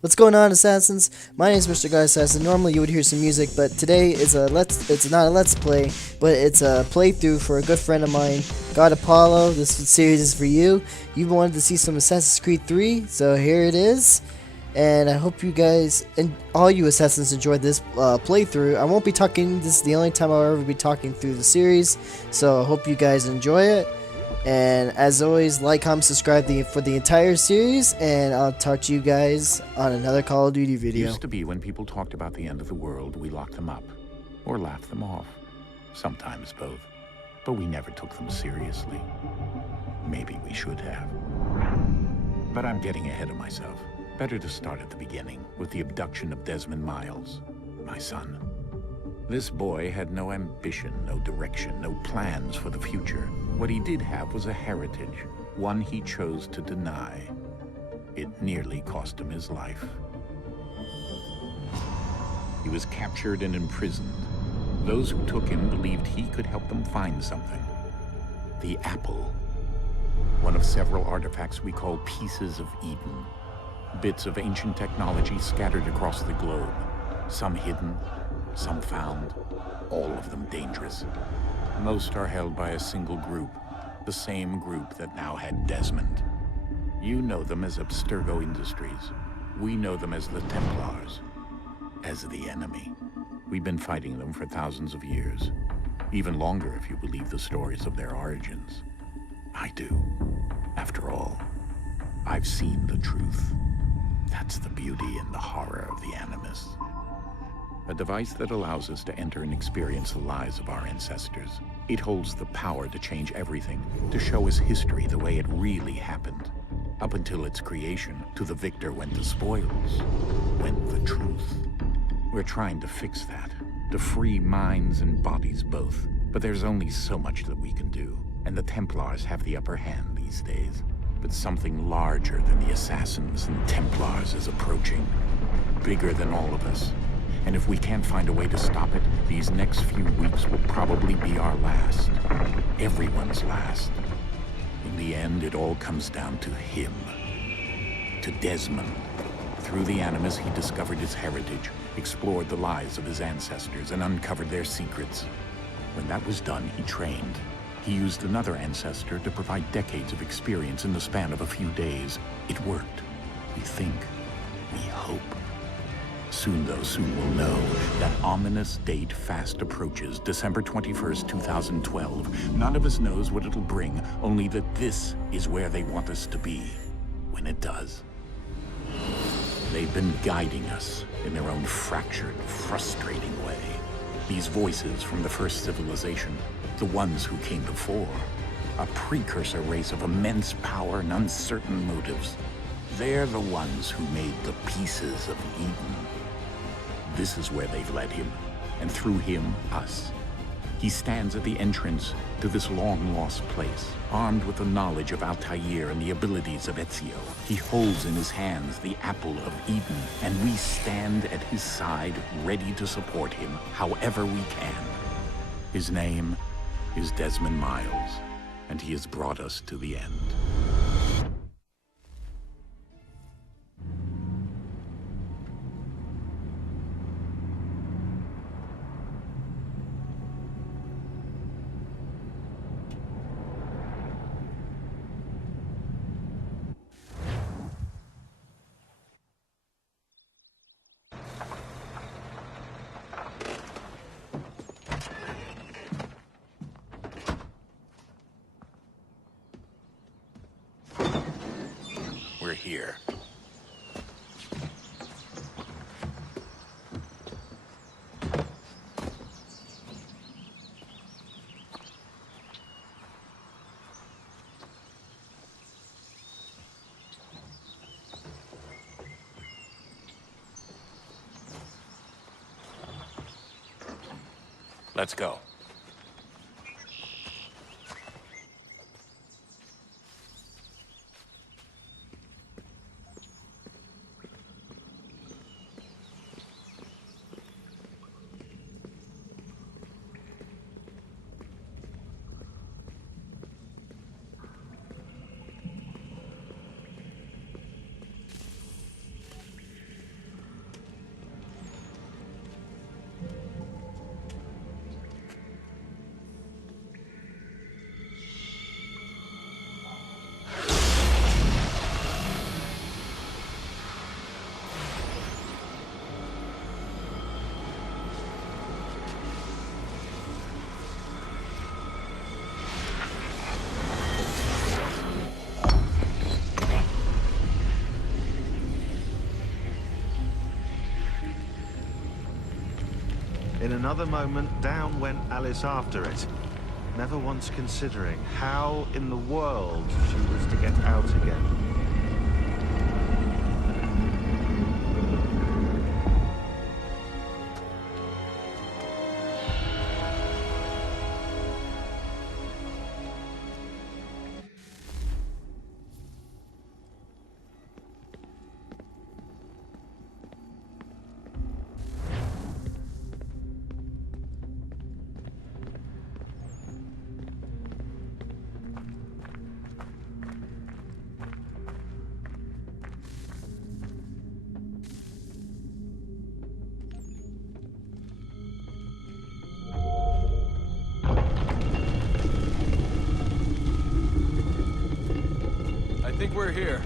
What's going on, Assassins? My name is Mr. God Assassin. Normally you would hear some music, but today is it's not a let's play, but it's a playthrough for a good friend of mine, God Apollo. This series is for you. You've wanted to see some Assassin's Creed 3, so here it is. And I hope you guys and all you assassins enjoyed this playthrough. I won't be talking. This is the only time I'll ever be talking through the series, so I hope you guys enjoy it. And as always, like, comment, subscribe for the entire series, and I'll talk to you guys on another Call of Duty video. Used to be when people talked about the end of the world, we locked them up or laughed them off. Sometimes both. But we never took them seriously. Maybe we should have. But I'm getting ahead of myself. Better to start at the beginning, with the abduction of Desmond Miles, my son. This boy had no ambition, no direction, no plans for the future. What he did have was a heritage, one he chose to deny. It nearly cost him his life. He was captured and imprisoned. Those who took him believed he could help them find something. The apple. One of several artifacts we call pieces of Eden. Bits of ancient technology scattered across the globe. Some hidden, some found, all of them dangerous. Most are held by a single group, the same group that now had Desmond. You know them as Abstergo Industries. We know them as the Templars, as the enemy. We've been fighting them for thousands of years, even longer if you believe the stories of their origins. I do. After all, I've seen the truth. That's the beauty and the horror of the Animus. A device that allows us to enter and experience the lives of our ancestors. It holds the power to change everything, to show us history the way it really happened. Up until its creation, to the victor went the spoils, went the truth. We're trying to fix that, to free minds and bodies both. But there's only so much that we can do, and the Templars have the upper hand these days. But something larger than the Assassins and Templars is approaching, bigger than all of us. And if we can't find a way to stop it, these next few weeks will probably be our last. Everyone's last. In the end, it all comes down to him. To Desmond. Through the Animus, he discovered his heritage, explored the lives of his ancestors, and uncovered their secrets. When that was done, he trained. He used another ancestor to provide decades of experience in the span of a few days. It worked. We think. We hope. Soon, though, soon we'll know. That ominous date fast approaches, December 21st, 2012. None of us knows what it'll bring, only that this is where they want us to be, when it does. They've been guiding us in their own fractured, frustrating way. These voices from the first civilization, the ones who came before, a precursor race of immense power and uncertain motives. They're the ones who made the pieces of Eden. This is where they've led him, and through him, us. He stands at the entrance to this long-lost place, armed with the knowledge of Altair and the abilities of Ezio. He holds in his hands the apple of Eden, and we stand at his side, ready to support him however we can. His name is Desmond Miles, and he has brought us to the end. We're here. Let's go. In another moment, down went Alice after it, never once considering how in the world she was to get out again. I think we're here.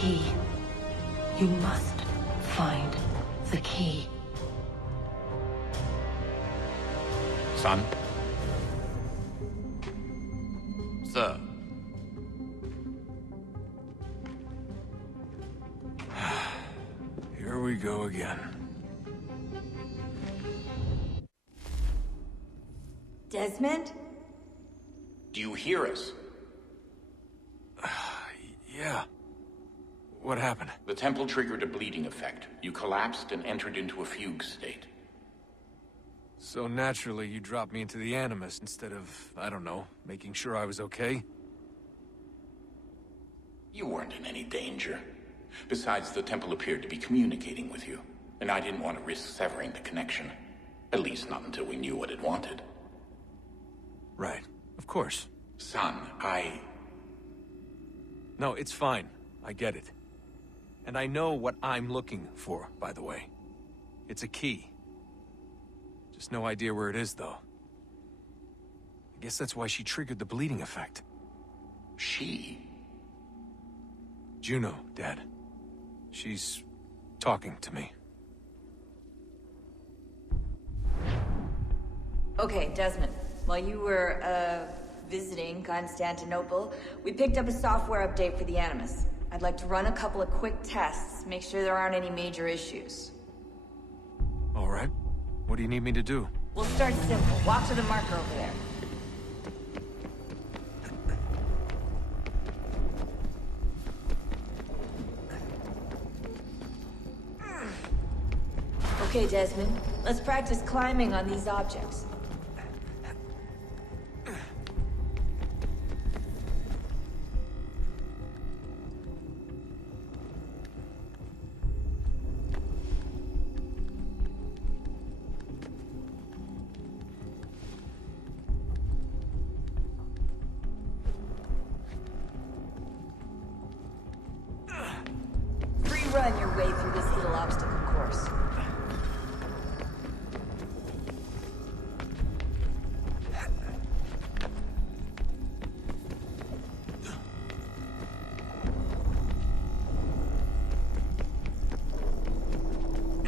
Key. You must find the key. Son? Sir. Here we go again. Desmond? Do you hear us? Yeah. What happened? The temple triggered a bleeding effect. You collapsed and entered into a fugue state. So naturally, you dropped me into the Animus instead of, I don't know, making sure I was okay? You weren't in any danger. Besides, the temple appeared to be communicating with you, and I didn't want to risk severing the connection. At least not until we knew what it wanted. Right. Of course. Son, No, it's fine. I get it. And I know what I'm looking for, by the way. It's a key. Just no idea where it is, though. I guess that's why she triggered the bleeding effect. She? Juno, Dad. She's talking to me. Okay, Desmond. While you were, visiting Constantinople, we picked up a software update for the Animus. I'd like to run a couple of quick tests, make sure there aren't any major issues. All right. What do you need me to do? We'll start simple. Walk to the marker over there. Okay, Desmond. Let's practice climbing on these objects. Run your way through this little obstacle course.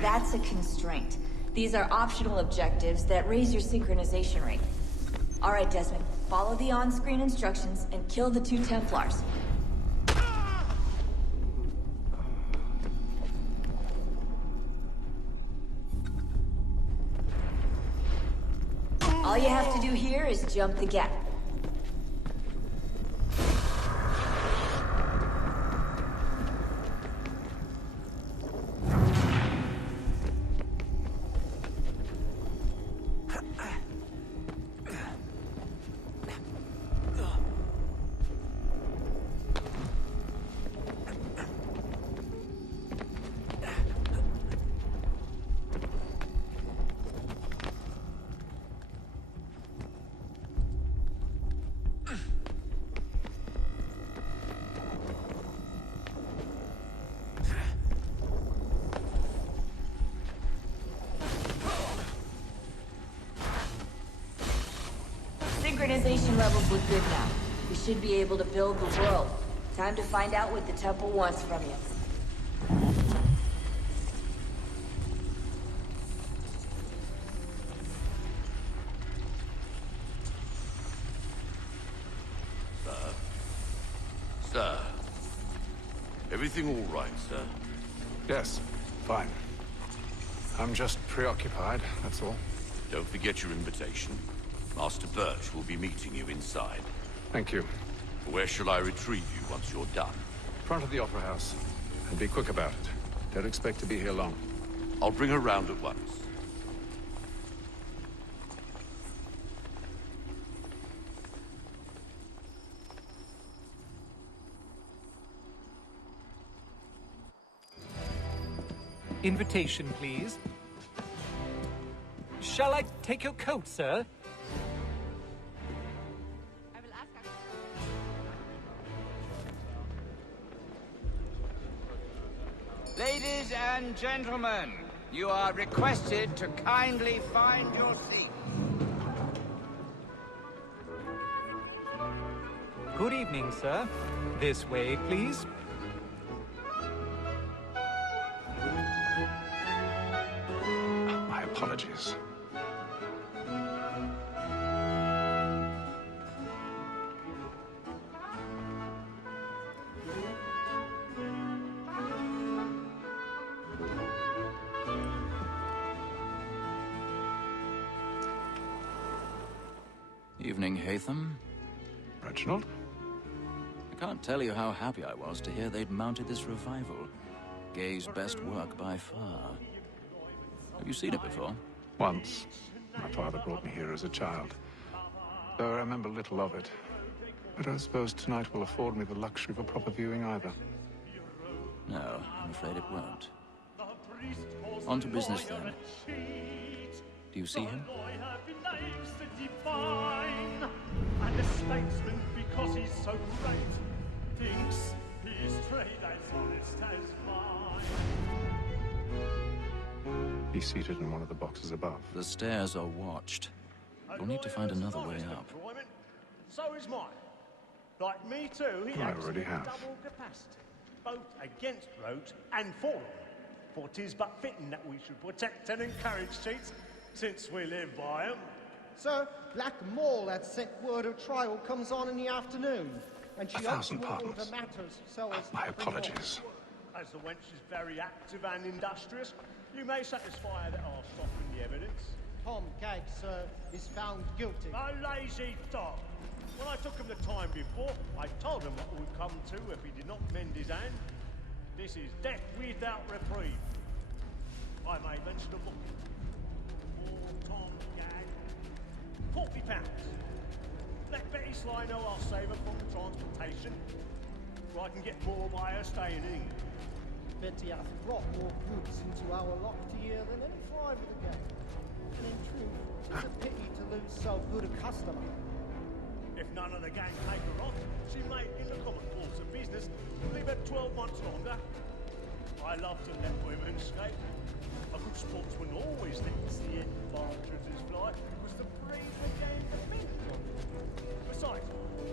That's a constraint. These are optional objectives that raise your synchronization rate. Alright, Desmond. Follow the on-screen instructions and kill the 2 Templars. All you have to do here is jump the gap. Synchronization levels look good now. We should be able to build the world. Time to find out what the temple wants from you. Sir. Everything all right, sir? Yes, fine. I'm just preoccupied, that's all. Don't forget your invitation. Master Birch will be meeting you inside. Thank you. Where shall I retrieve you once you're done? Front of the Opera House. And be quick about it. Don't expect to be here long. I'll bring her round at once. Invitation, please. Shall I take your coat, sir? Ladies and gentlemen, you are requested to kindly find your seats. Good evening, sir. This way, please. My apologies. Evening, Haytham. Reginald? I can't tell you how happy I was to hear they'd mounted this revival. Gay's best work by far. Have you seen it before? Once. My father brought me here as a child. Though I remember little of it. But I suppose tonight will afford me the luxury of a proper viewing either. No, I'm afraid it won't. On to business then. Do you see him? And a statesman because he's so great thinks his trade as honest as mine. He's seated in one of the boxes above. The stairs are watched. We'll need to find another way up. So is mine. Like me too, he I acts already in have. double capacity, both against rogues and for them. For 'tis but fitting that we should protect and encourage cheats, since we live by 'em. Sir, Black Mall had sent word of trial comes on in the afternoon, and she hopes to 1,000 order pardons. matters so as My to bring on. apologies. As the wench is very active and industrious, you may satisfy her that I'll soften the evidence. Tom Gag, sir, is found guilty. A lazy dog! When I took him the time before, I told him what would come to if he did not mend his hand. This is death without reprieve. I may mention a book. For Tom Gag, £40. Let Betty Sly know I'll save her from transportation, so I can get more by her staying in England. Betty hath brought more goods into our locked here than any five of the gang. And in truth, 'tis a pity to lose so good a customer. If none of the gang take her on, she may, in the common course of business, leave her 12 months longer. I love to let women escape. A good sportsman always lets the end partridges fly, because the breed the game depends on. Besides,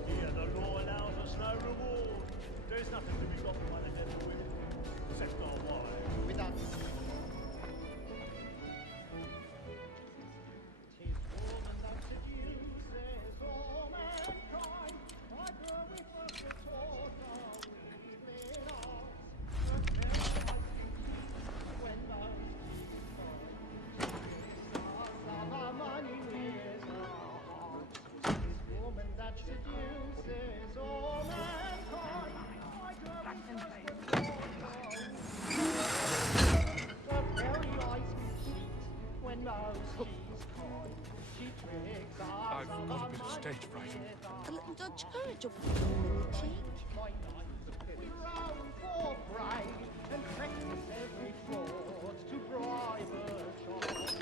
here the law allows us no reward. There's nothing to be got by the dead of women, except our wives. With that, verge of lunatic. We round for pride and practice every fraud to bribe a child.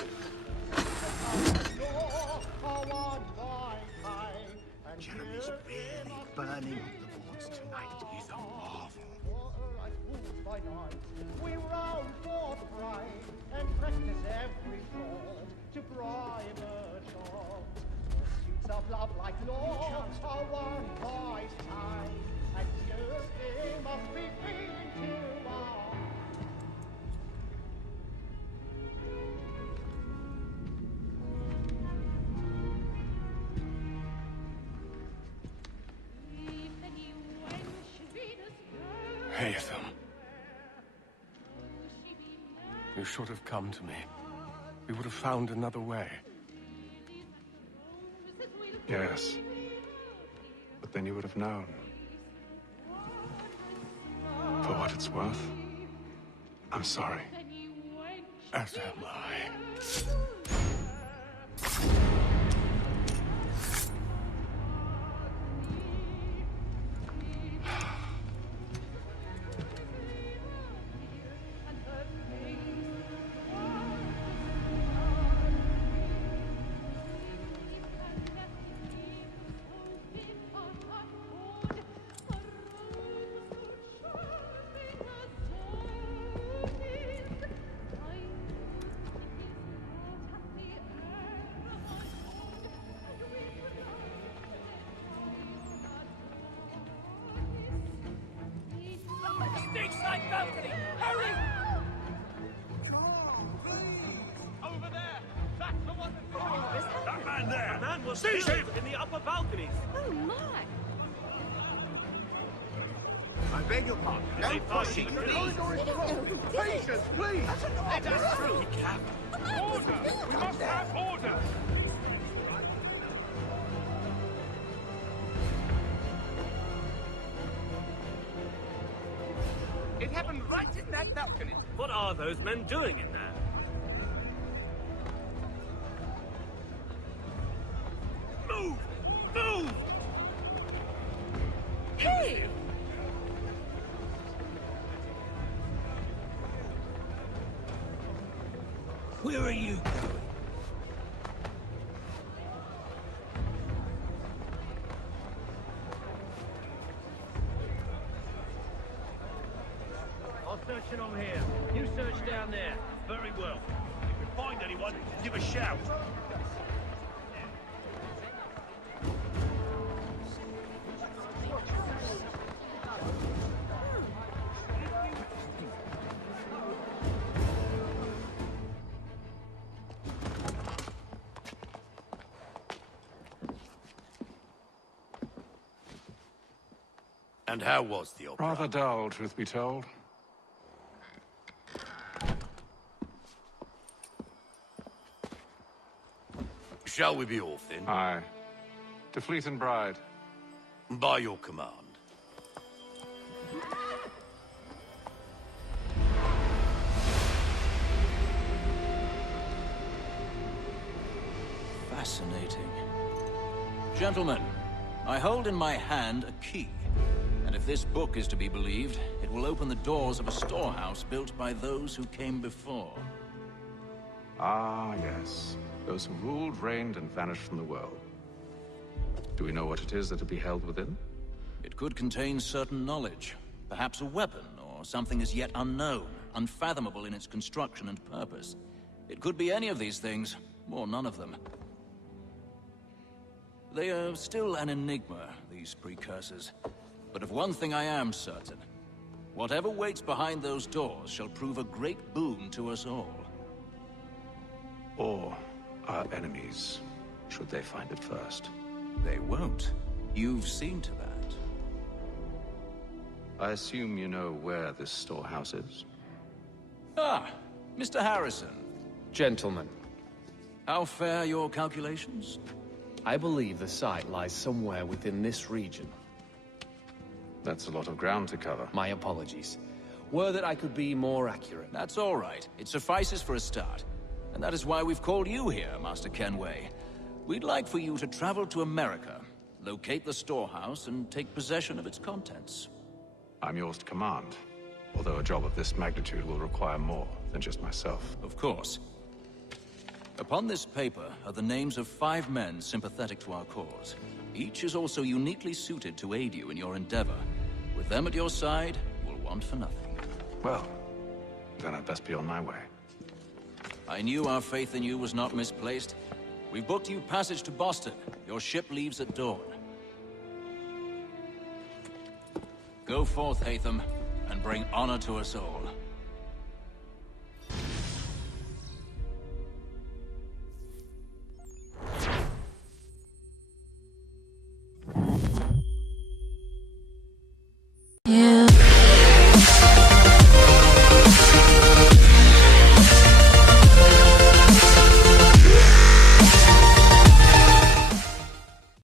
Our one kind, and Jeremy's really burning the boards tonight. He's a marvel. By night, we round for pride and practice every fraud to bribe a child. Pursuits of love like law are one wise time, and you must be feeling to our. Haytham. You should have come to me. We would have found another way. Yes. But then you would have known. For what it's worth, I'm sorry. As am I. Stage-side balcony! Hurry! Over there! That's the one that's... That man there! The man was Seize him! in the upper balconies! Oh my! I beg your pardon. No pushing, please. Patience, please! Let us through, Cap. Order! We must have order! It happened right in that balcony. What are those men doing in there? Move! Move! Hey! Where are you going? I'll search along here. You search down there. Very well. If you find anyone, give a shout. And how was the opera? Rather dull, truth be told. Shall we be off then? Aye. To Fleet and Bride. By your command. Fascinating. Gentlemen, I hold in my hand a key. And if this book is to be believed, it will open the doors of a storehouse built by those who came before. Ah, yes. Those who ruled, reigned, and vanished from the world. Do we know what it is that will be held within? It could contain certain knowledge. Perhaps a weapon, or something as yet unknown, unfathomable in its construction and purpose. It could be any of these things, or none of them. They are still an enigma, these precursors. But of one thing I am certain. Whatever waits behind those doors shall prove a great boon to us all. Or our enemies, should they find it first. They won't. You've seen to that. I assume you know where this storehouse is? Ah, Mr. Harrison. Gentlemen. How fare your calculations? I believe the site lies somewhere within this region. That's a lot of ground to cover. My apologies. Were that I could be more accurate. That's all right. It suffices for a start. And And that is why we've called you here, Master Kenway. We'd like for you to travel to America locate the storehouse, and take possession of its contents. I'm yours to command, although a job of this magnitude will require more than just myself. Of course. Upon this paper are the names of 5 men sympathetic to our cause. Each is also uniquely suited to aid you in your endeavor. With them at your side, you will want for nothing. Well, then I'd best be on my way. I knew our faith in you was not misplaced. We've booked you passage to Boston. Your ship leaves at dawn. Go forth, Haytham, and bring honor to us all.